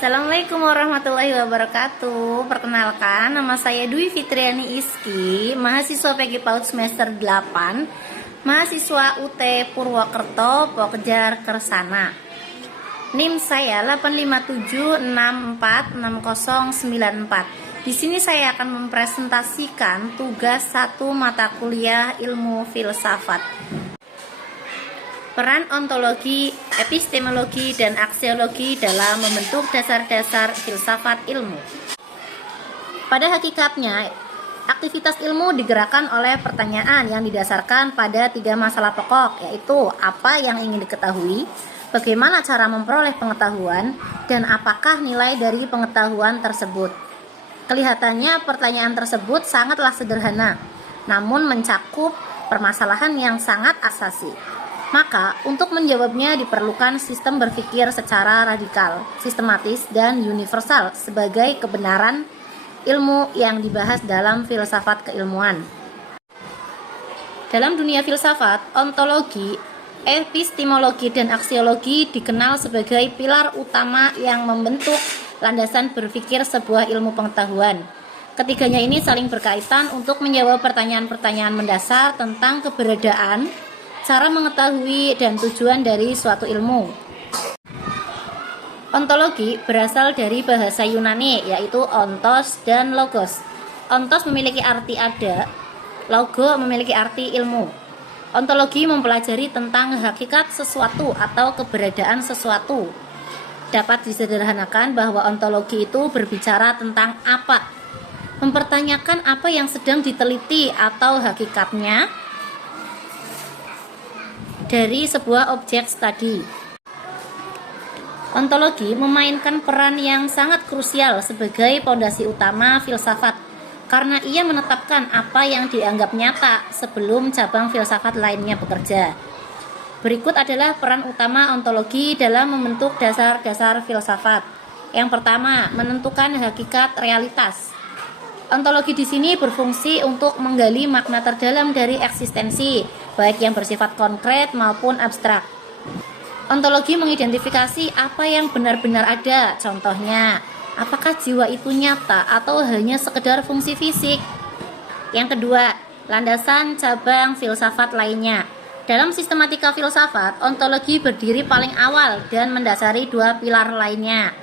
Assalamualaikum warahmatullahi wabarakatuh. Perkenalkan, nama saya Dwi Fitriani Iski, mahasiswa PG PAUD semester 8, mahasiswa UT Purwokerto, Pokjar Kersana. NIM saya 857646094. Di sini saya akan mempresentasikan tugas 1 mata kuliah ilmu filsafat. Peran ontologi, epistemologi, dan aksiologi dalam membentuk dasar-dasar filsafat ilmu. Pada hakikatnya, aktivitas ilmu digerakkan oleh pertanyaan yang didasarkan pada 3 masalah pokok, yaitu apa yang ingin diketahui, bagaimana cara memperoleh pengetahuan, dan apakah nilai dari pengetahuan tersebut. Kelihatannya pertanyaan tersebut sangatlah sederhana, namun mencakup permasalahan yang sangat asasi. Maka, untuk menjawabnya diperlukan sistem berpikir secara radikal, sistematis, dan universal sebagai kebenaran ilmu yang dibahas dalam filsafat keilmuan. Dalam dunia filsafat, ontologi, epistemologi, dan aksiologi dikenal sebagai pilar utama yang membentuk landasan berpikir sebuah ilmu pengetahuan. Ketiganya ini saling berkaitan untuk menjawab pertanyaan-pertanyaan mendasar tentang keberadaan, cara mengetahui, dan tujuan dari suatu ilmu. Ontologi berasal dari bahasa Yunani, yaitu ontos dan logos. Ontos memiliki arti ada, logo memiliki arti ilmu. Ontologi mempelajari tentang hakikat sesuatu atau keberadaan sesuatu. Dapat disederhanakan bahwa ontologi itu berbicara tentang apa, mempertanyakan apa yang sedang diteliti atau hakikatnya dari sebuah objek studi. Ontologi memainkan peran yang sangat krusial sebagai pondasi utama filsafat karena ia menetapkan apa yang dianggap nyata sebelum cabang filsafat lainnya bekerja. Berikut adalah peran utama ontologi dalam membentuk dasar-dasar filsafat. Yang pertama, menentukan hakikat realitas. Ontologi di sini berfungsi untuk menggali makna terdalam dari eksistensi, baik yang bersifat konkret maupun abstrak. Ontologi mengidentifikasi apa yang benar-benar ada, contohnya, apakah jiwa itu nyata atau hanya sekedar fungsi fisik. Yang kedua, landasan cabang filsafat lainnya. Dalam sistematika filsafat, ontologi berdiri paling awal dan mendasari 2 pilar lainnya.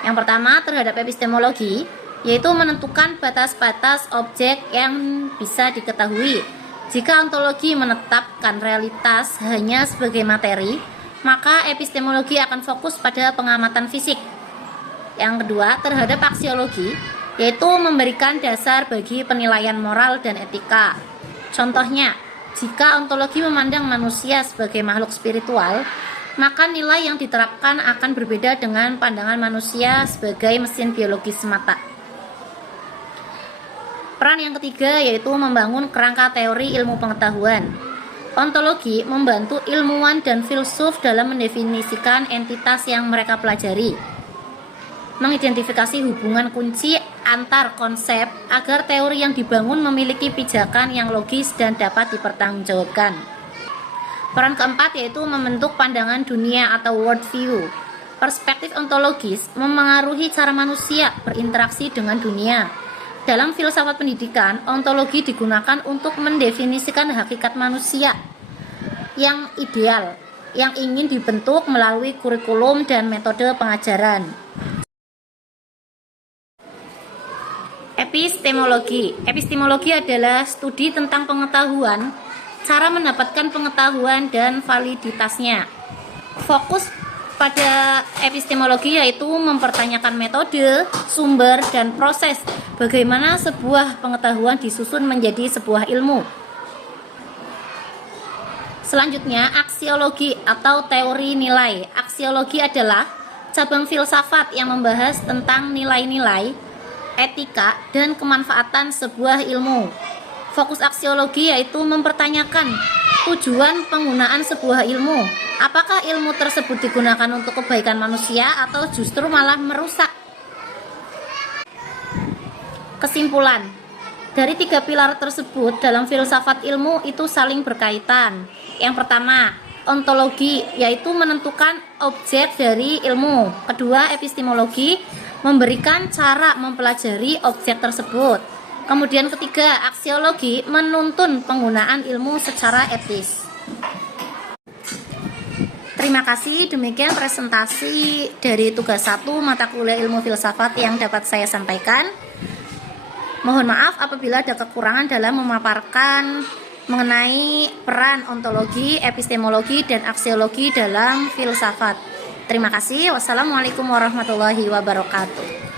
Yang pertama, terhadap epistemologi, yaitu menentukan batas-batas objek yang bisa diketahui. Jika ontologi menetapkan realitas hanya sebagai materi, maka epistemologi akan fokus pada pengamatan fisik. Yang kedua, terhadap aksiologi, yaitu memberikan dasar bagi penilaian moral dan etika. Contohnya, jika ontologi memandang manusia sebagai makhluk spiritual, maka nilai yang diterapkan akan berbeda dengan pandangan manusia sebagai mesin biologis semata. Peran yang ketiga yaitu membangun kerangka teori ilmu pengetahuan. Ontologi membantu ilmuwan dan filsuf dalam mendefinisikan entitas yang mereka pelajari, mengidentifikasi hubungan kunci antar konsep agar teori yang dibangun memiliki pijakan yang logis dan dapat dipertanggungjawabkan. Peran keempat yaitu membentuk pandangan dunia atau worldview. Perspektif ontologis memengaruhi cara manusia berinteraksi dengan dunia. Dalam filsafat pendidikan, ontologi digunakan untuk mendefinisikan hakikat manusia yang ideal, yang ingin dibentuk melalui kurikulum dan metode pengajaran. Epistemologi. Epistemologi adalah studi tentang pengetahuan, cara mendapatkan pengetahuan, dan validitasnya. Fokus pada epistemologi yaitu mempertanyakan metode, sumber, dan proses bagaimana sebuah pengetahuan disusun menjadi sebuah ilmu. Selanjutnya, aksiologi atau teori nilai. Aksiologi adalah cabang filsafat yang membahas tentang nilai-nilai, etika, dan kemanfaatan sebuah ilmu. Fokus aksiologi yaitu mempertanyakan tujuan penggunaan sebuah ilmu. Apakah ilmu tersebut digunakan untuk kebaikan manusia atau justru malah merusak? Kesimpulan, dari 3 pilar tersebut dalam filsafat ilmu itu saling berkaitan. Yang pertama, ontologi, yaitu menentukan objek dari ilmu. Kedua, epistemologi, memberikan cara mempelajari objek tersebut. Kemudian ketiga, aksiologi, menuntun penggunaan ilmu secara etis. Terima kasih, demikian presentasi dari tugas 1 mata kuliah ilmu filsafat yang dapat saya sampaikan. Mohon maaf apabila ada kekurangan dalam memaparkan mengenai peran ontologi, epistemologi, dan aksiologi dalam filsafat. Terima kasih. Wassalamualaikum warahmatullahi wabarakatuh.